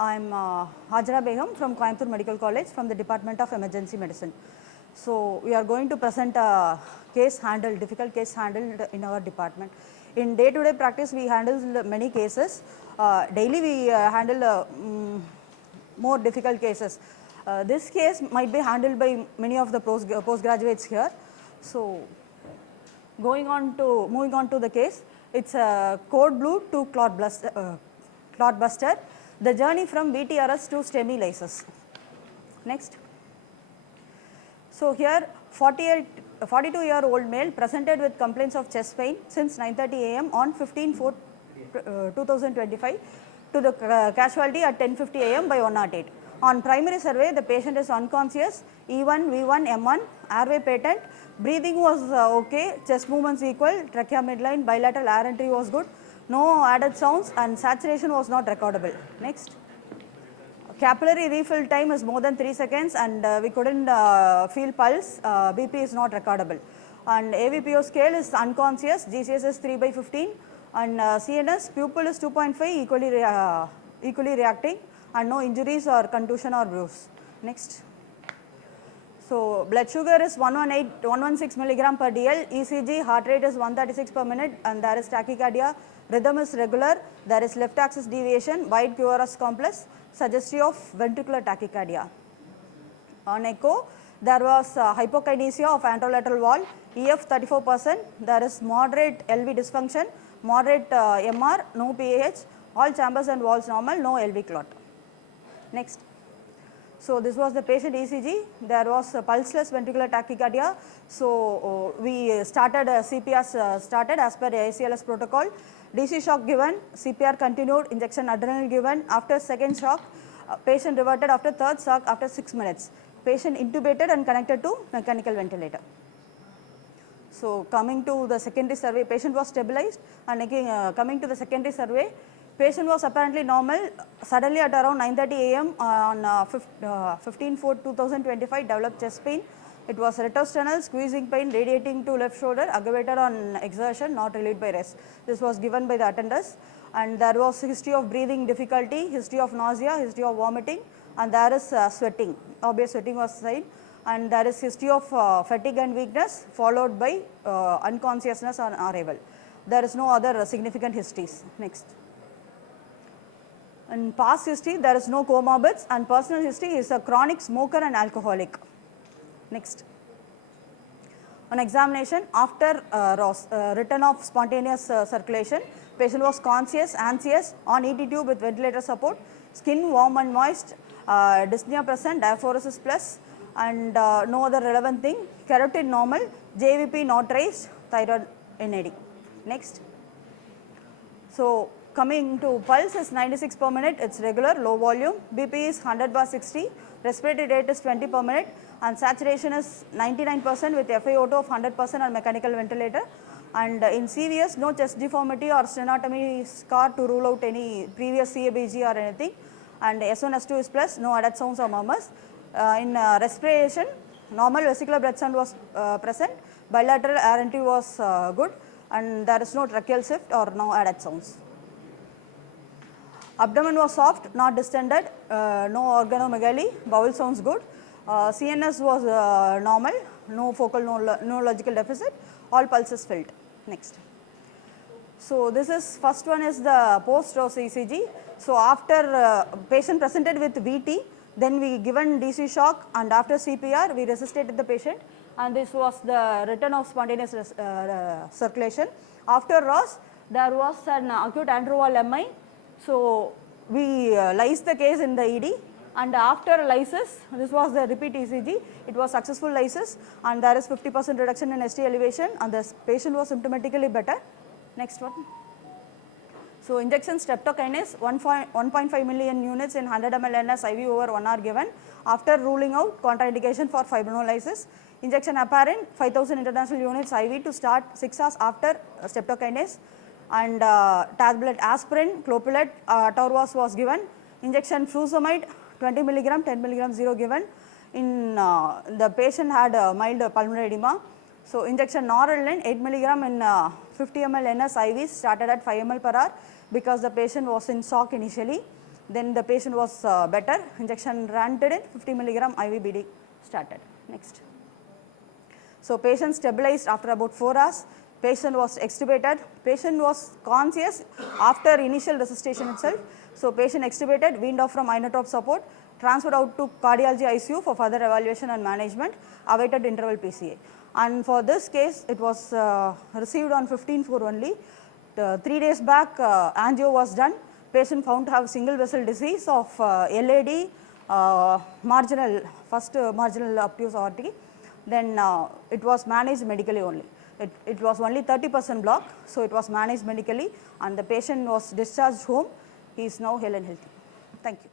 I'm Hajra Begum from Coimbatore Medical College from the Department of Emergency Medicine. So we are going to present a difficult case handled in our department. In day-to-day practice, we handle many cases. Daily we handle more difficult cases. This case might be handled by many of the postgraduates here. So moving on to the case, it's a code blue to Clot Buster, the journey from VTRS to STEMI Lysis. Next. So here 42-year-old male presented with complaints of chest pain since 9:30 a.m. on 15/4/2025 to the casualty at 10:50 a.m. by 108. On primary survey, the patient is unconscious, E1, V1, M1, airway patent, breathing was okay, chest movements equal, trachea midline, bilateral air entry was good, no added sounds and saturation was not recordable. Next. Capillary refill time is more than 3 seconds and we couldn't feel pulse, BP is not recordable. And AVPO scale is unconscious, GCS is 3/15 and CNS pupil is 2.5 equally reacting and no injuries or contusion or bruise. Next. So blood sugar is 116 milligram per DL, ECG heart rate is 136 per minute and there is tachycardia, rhythm is regular, there is left axis deviation, wide QRS complex, suggestive of ventricular tachycardia. On echo, there was hypokinesia of anterolateral wall, EF 34%, there is moderate LV dysfunction, moderate MR, no PAH, all chambers and walls normal, no LV clot. Next. So this was the patient ECG, there was pulseless ventricular tachycardia. So we started CPR started as per ACLS protocol. DC shock given, CPR continued, injection adrenaline given. After second shock, patient reverted after third shock after 6 minutes. Patient intubated and connected to mechanical ventilator. So coming to the secondary survey, patient was stabilized and again coming to the secondary survey, patient was apparently normal. Suddenly at around 9:30 a.m. on 15/4/2025 developed chest pain. It was retrosternal, squeezing pain radiating to left shoulder, aggravated on exertion, not relieved by rest. This was given by the attenders and there was history of breathing difficulty, history of nausea, history of vomiting and there is sweating. Obvious sweating was seen and there is history of fatigue and weakness followed by unconsciousness on arrival. There is no other significant histories. Next. In past history, there is no comorbids and personal history is a chronic smoker and alcoholic. Next. On examination, after return of spontaneous circulation, patient was conscious, anxious, on ET tube with ventilator support, skin warm and moist, dyspnea present, diaphoresis plus and no other relevant thing, carotid normal, JVP not raised, thyroid NAD. Next. So coming to pulse is 96 per minute, it's regular, low volume, BP is 100/60, respiratory rate is 20 per minute and saturation is 99% with FiO2 of 100% on mechanical ventilator and in CVS no chest deformity or sternotomy scar to rule out any previous CABG or anything and S1 S2 is plus, no added sounds or murmurs. In respiration, normal vesicular breath sound was present, bilateral air entry was good and there is no tracheal shift or no added sounds. Abdomen was soft, not distended, no organomegaly, bowel sounds good. CNS was normal, no focal neurological deficit, all pulses felt. Next. So this is first one is the post-ROS ECG. So after patient presented with VT, then we given DC shock and after CPR we resuscitated the patient and this was the return of spontaneous circulation. After ROS, there was an acute anterowall MI. So we lysed the case in the ED and after lysis, this was the repeat ECG, it was successful lysis and there is 50% reduction in ST elevation and the patient was symptomatically better. Next one. So injection streptokinase 1.5 million units in 100 ml NS IV over 1 hour given after ruling out contraindication for fibrinolysis. Injection apparent 5000 international units IV to start 6 hours after streptokinase and tablet aspirin, clopidogrel, Torvas was given. Injection furosemide 20 milligram, 10 milligram 0 given. In the patient had mild pulmonary edema. So injection noradrenaline 8 milligram in 50 ml NS IV started at 5 ml per hour because the patient was in shock initially. Then the patient was better, injection ranitidine, 50 milligram IV BD started. Next. So patient stabilized after about 4 hours, patient was extubated, patient was conscious after initial resuscitation itself. So patient extubated, weaned off from inotrope support, transferred out to cardiology ICU for further evaluation and management, awaited interval PCA. And for this case, it was received on 15/4 only. 3 days back, angio was done. Patient found to have single vessel disease of LAD, marginal, first marginal obtuse aortic. Then it was managed medically only. It was only 30% block, so it was managed medically and the patient was discharged home. He is now hale and healthy. Thank you.